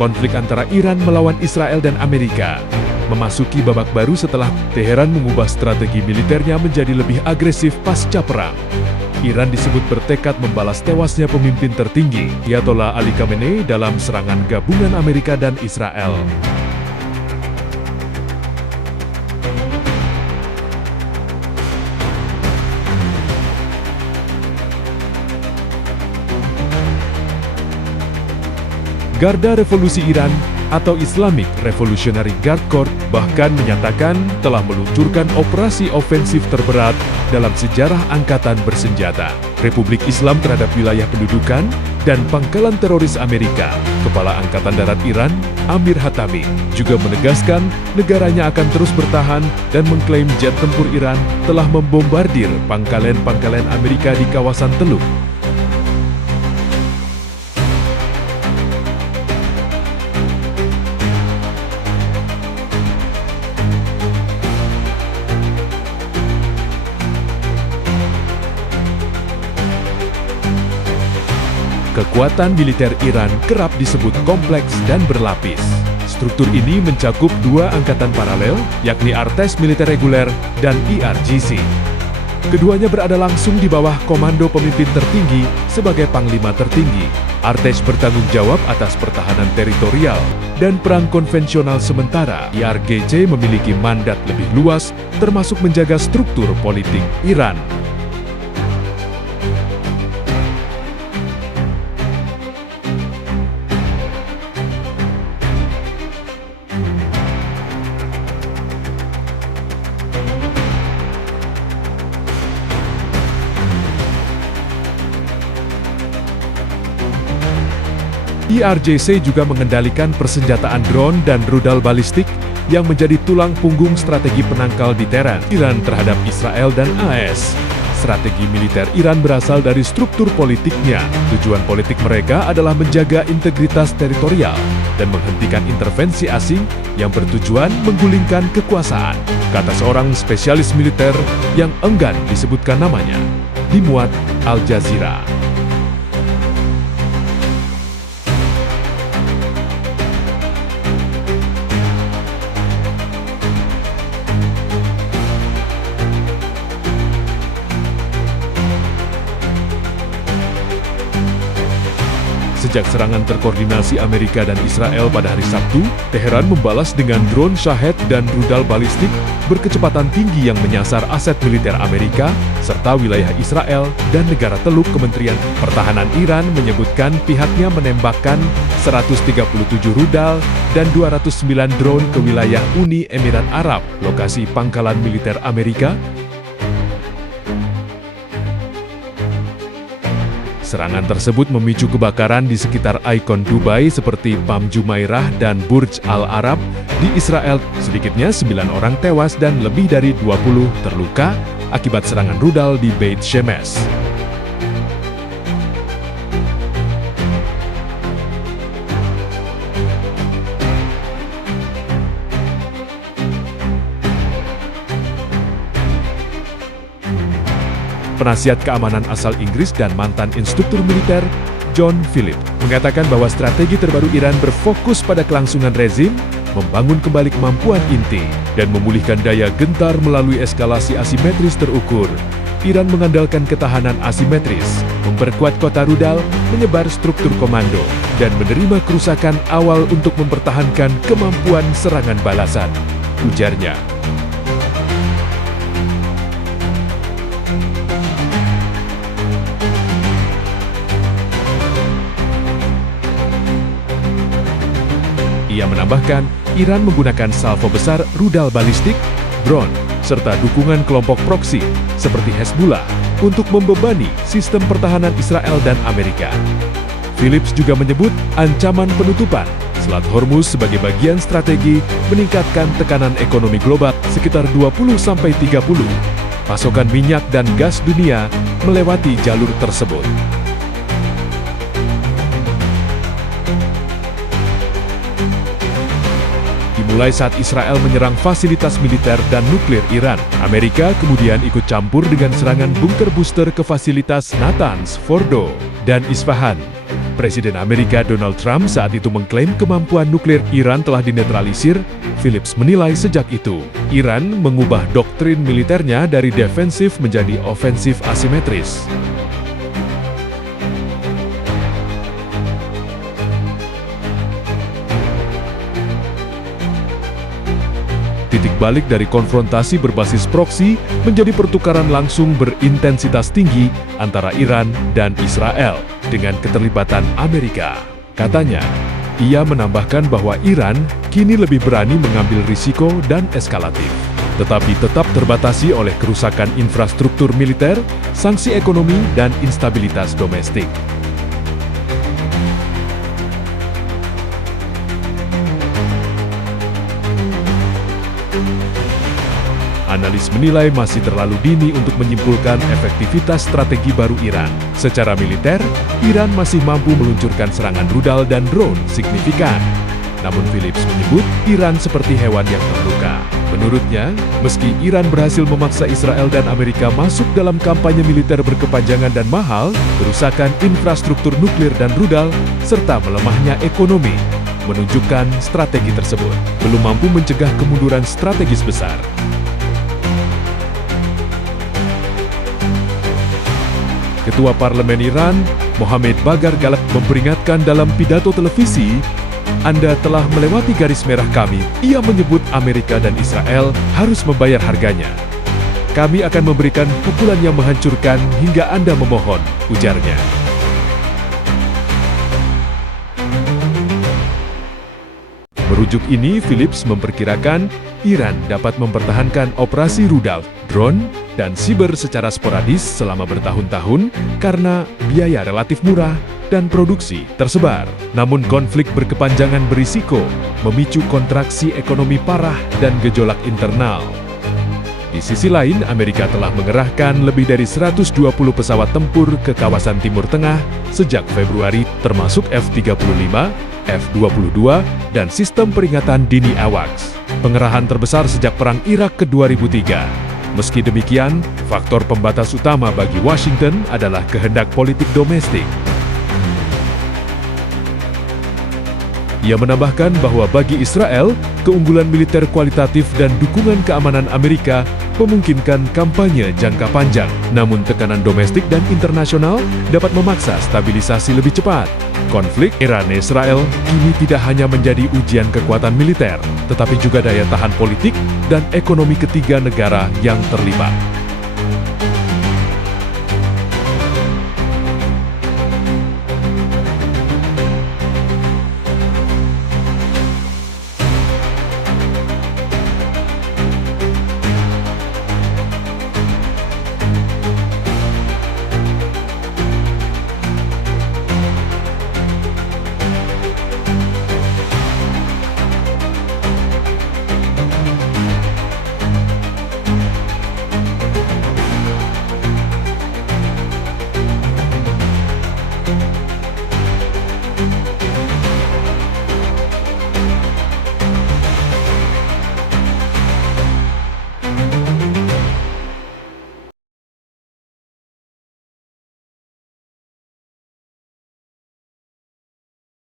Konflik antara Iran melawan Israel dan Amerika memasuki babak baru setelah Teheran mengubah strategi militernya menjadi lebih agresif pasca perang. Iran disebut bertekad membalas tewasnya pemimpin tertinggi, Ayatollah Ali Khamenei, dalam serangan gabungan Amerika dan Israel. Garda Revolusi Iran atau Islamic Revolutionary Guard Corps bahkan menyatakan telah meluncurkan operasi ofensif terberat dalam sejarah angkatan bersenjata Republik Islam terhadap wilayah pendudukan dan pangkalan teroris Amerika. Kepala Angkatan Darat Iran, Amir Hatami, juga menegaskan negaranya akan terus bertahan dan mengklaim jet tempur Iran telah membombardir pangkalan-pangkalan Amerika di kawasan Teluk. Kekuatan militer Iran kerap disebut kompleks dan berlapis. Struktur ini mencakup dua angkatan paralel, yakni Artes Militer Reguler dan IRGC. Keduanya berada langsung di bawah komando pemimpin tertinggi sebagai panglima tertinggi. Artes bertanggung jawab atas pertahanan teritorial dan perang konvensional, sementara IRGC memiliki mandat lebih luas, termasuk menjaga struktur politik Iran. IRGC juga mengendalikan persenjataan drone dan rudal balistik yang menjadi tulang punggung strategi penangkal deteran Iran terhadap Israel dan AS. Strategi militer Iran berasal dari struktur politiknya. Tujuan politik mereka adalah menjaga integritas teritorial dan menghentikan intervensi asing yang bertujuan menggulingkan kekuasaan, kata seorang spesialis militer yang enggan disebutkan namanya. Dimuat Al Jazeera. Sejak serangan terkoordinasi Amerika dan Israel pada hari Sabtu, Teheran membalas dengan drone Shahed dan rudal balistik berkecepatan tinggi yang menyasar aset militer Amerika serta wilayah Israel dan negara Teluk. Kementerian Pertahanan Iran menyebutkan pihaknya menembakkan 137 rudal dan 209 drone ke wilayah Uni Emirat Arab, lokasi pangkalan militer Amerika. Serangan tersebut memicu kebakaran di sekitar ikon Dubai seperti Pam Jumairah dan Burj Al Arab di Israel. Sedikitnya 9 orang tewas dan lebih dari 20 terluka akibat serangan rudal di Beit Shemesh. Penasihat keamanan asal Inggris dan mantan instruktur militer, John Philip, mengatakan bahwa strategi terbaru Iran berfokus pada kelangsungan rezim, membangun kembali kemampuan inti, dan memulihkan daya gentar melalui eskalasi asimetris terukur. Iran mengandalkan ketahanan asimetris, memperkuat kota rudal, menyebar struktur komando, dan menerima kerusakan awal untuk mempertahankan kemampuan serangan balasan, ujarnya. Ia menambahkan, Iran menggunakan salvo besar rudal balistik, drone, serta dukungan kelompok proksi seperti Hezbollah untuk membebani sistem pertahanan Israel dan Amerika. Phillips juga menyebut ancaman penutupan Selat Hormuz sebagai bagian strategi meningkatkan tekanan ekonomi global sekitar 20-30. Pasokan minyak dan gas dunia melewati jalur tersebut. Dimulai saat Israel menyerang fasilitas militer dan nuklir Iran, Amerika kemudian ikut campur dengan serangan bunker booster ke fasilitas Natanz, Fordo, dan Isfahan. Presiden Amerika Donald Trump saat itu mengklaim kemampuan nuklir Iran telah dinetralisir. Phillips menilai sejak itu, Iran mengubah doktrin militernya dari defensif menjadi ofensif asimetris. Titik balik dari konfrontasi berbasis proksi menjadi pertukaran langsung berintensitas tinggi antara Iran dan Israel dengan keterlibatan Amerika. Katanya, ia menambahkan bahwa Iran kini lebih berani mengambil risiko dan eskalatif, tetapi tetap terbatasi oleh kerusakan infrastruktur militer, sanksi ekonomi, dan instabilitas domestik. Analis menilai masih terlalu dini untuk menyimpulkan efektivitas strategi baru Iran. Secara militer, Iran masih mampu meluncurkan serangan rudal dan drone signifikan. Namun Phillips menyebut Iran seperti hewan yang terluka. Menurutnya, meski Iran berhasil memaksa Israel dan Amerika masuk dalam kampanye militer berkepanjangan dan mahal, kerusakan infrastruktur nuklir dan rudal, serta melemahnya ekonomi, menunjukkan strategi tersebut belum mampu mencegah kemunduran strategis besar. Ketua Parlemen Iran, Mohammad Bagher Ghalib, memperingatkan dalam pidato televisi, "Anda telah melewati garis merah kami." Ia menyebut Amerika dan Israel harus membayar harganya. "Kami akan memberikan pukulan yang menghancurkan hingga Anda memohon," ujarnya. Merujuk ini, Phillips memperkirakan Iran dapat mempertahankan operasi rudal, drone, dan siber secara sporadis selama bertahun-tahun karena biaya relatif murah dan produksi tersebar. Namun konflik berkepanjangan berisiko memicu kontraksi ekonomi parah dan gejolak internal. Di sisi lain, Amerika telah mengerahkan lebih dari 120 pesawat tempur ke kawasan Timur Tengah sejak Februari, termasuk F-35, F-22, dan sistem peringatan dini AWACS. Pengerahan terbesar sejak Perang Irak ke 2003. Meski demikian, faktor pembatas utama bagi Washington adalah kehendak politik domestik. Ia menambahkan bahwa bagi Israel, keunggulan militer kualitatif dan dukungan keamanan Amerika memungkinkan kampanye jangka panjang. Namun tekanan domestik dan internasional dapat memaksa stabilisasi lebih cepat. Konflik Iran-Israel kini tidak hanya menjadi ujian kekuatan militer, tetapi juga daya tahan politik dan ekonomi ketiga negara yang terlibat.